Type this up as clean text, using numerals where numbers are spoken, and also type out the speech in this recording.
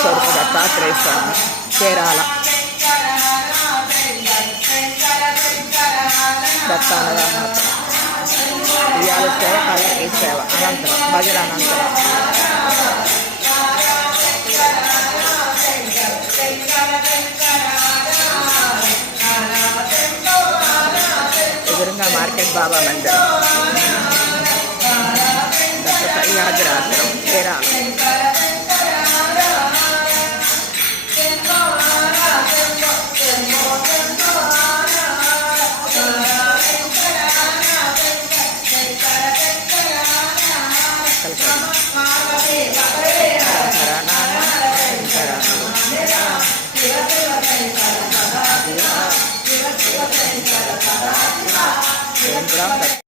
स्वरूप दत्तात्रेय स्वामी चेराला दत्तानदामाता इयाल save पल्लकी save अनंतरं भजन अनंतरं ఎదురుగా market బాబా మందిరం దత్త సహ్యాద్రాశ్రమం చీరాల